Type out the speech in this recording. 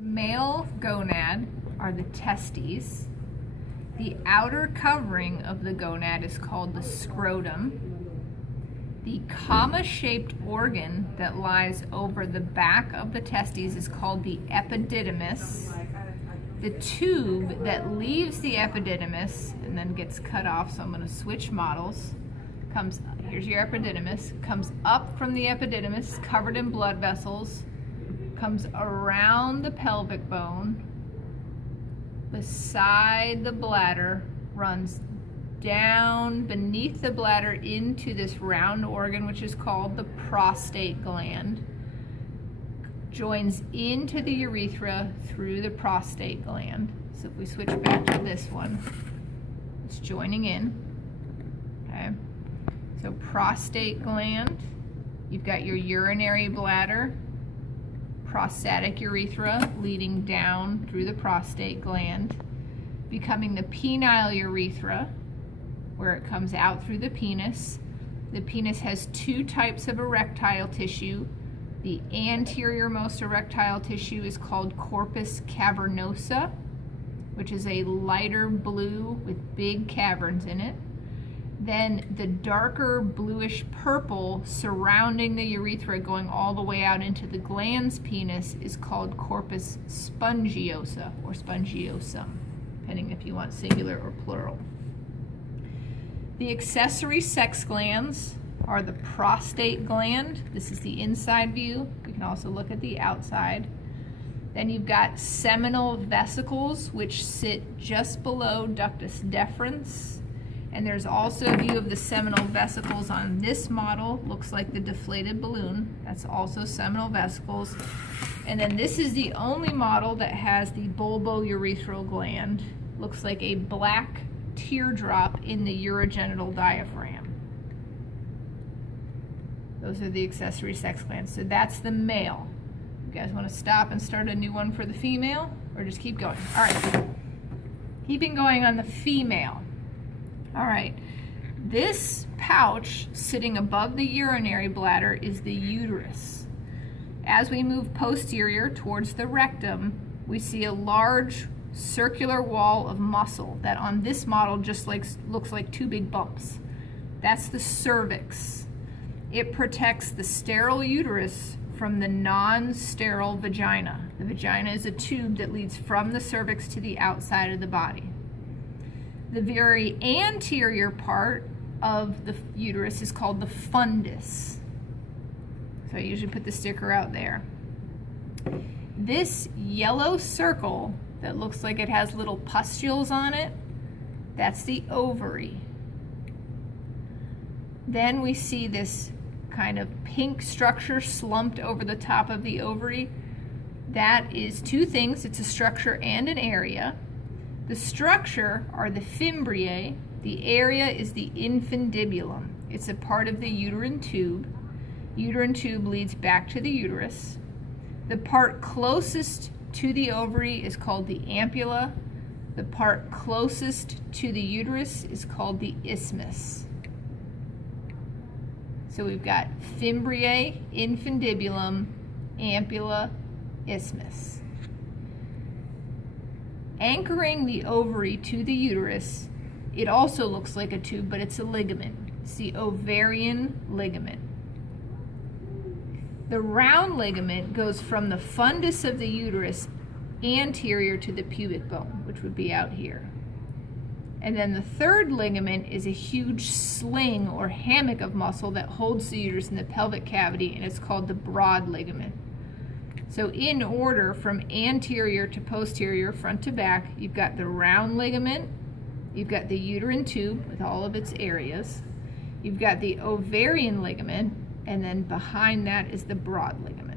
The male gonad are the testes. The outer covering of the gonad is called the scrotum. The comma-shaped organ that lies over the back of the testes is called the epididymis. The tube that leaves the epididymis and then gets cut off, so I'm going to switch models, here's your epididymis, comes up from the epididymis, covered in blood vessels, comes around the pelvic bone, beside the bladder, runs down beneath the bladder into this round organ, which is called the prostate gland, joins into the urethra through the prostate gland. So if we switch back to this one, it's joining in. Okay. So prostate gland, you've got your urinary bladder, prostatic urethra leading down through the prostate gland, becoming the penile urethra, where it comes out through the penis. The penis has two types of erectile tissue. The anterior-most erectile tissue is called corpus cavernosa, which is a lighter blue with big caverns in it. Then the darker bluish purple surrounding the urethra going all the way out into the glans penis is called corpus spongiosa or spongiosum, depending if you want singular or plural. The accessory sex glands are the prostate gland. This is the inside view. We can also look at the outside. Then you've got seminal vesicles, which sit just below ductus deferens. And there's also a view of the seminal vesicles on this model. Looks like the deflated balloon. That's also seminal vesicles. And then this is the only model that has the bulbourethral gland. Looks like a black teardrop in the urogenital diaphragm. Those are the accessory sex glands. So that's the male. You guys want to stop and start a new one for the female, or just keep going? All right, keeping going on the female. All right, this pouch sitting above the urinary bladder is the uterus. As we move posterior towards the rectum, we see a large circular wall of muscle that on this model just looks like two big bumps. That's the cervix. It protects the sterile uterus from the non-sterile vagina. The vagina is a tube that leads from the cervix to the outside of the body. The very anterior part of the uterus is called the fundus. So I usually put the sticker out there. This yellow circle that looks like it has little pustules on it, that's the ovary. Then we see this kind of pink structure slumped over the top of the ovary. That is two things. It's a structure and an area. The structure are the fimbriae. The area is the infundibulum. It's a part of the uterine tube. Uterine tube leads back to the uterus. The part closest to the ovary is called the ampulla. The part closest to the uterus is called the isthmus. So we've got fimbriae, infundibulum, ampulla, isthmus. Anchoring the ovary to the uterus, it also looks like a tube, but it's a ligament. It's the ovarian ligament. The round ligament goes from the fundus of the uterus anterior to the pubic bone, which would be out here. And then the third ligament is a huge sling or hammock of muscle that holds the uterus in the pelvic cavity, and it's called the broad ligament. So in order from anterior to posterior, front to back, you've got the round ligament, you've got the uterine tube with all of its areas, you've got the ovarian ligament, and then behind that is the broad ligament.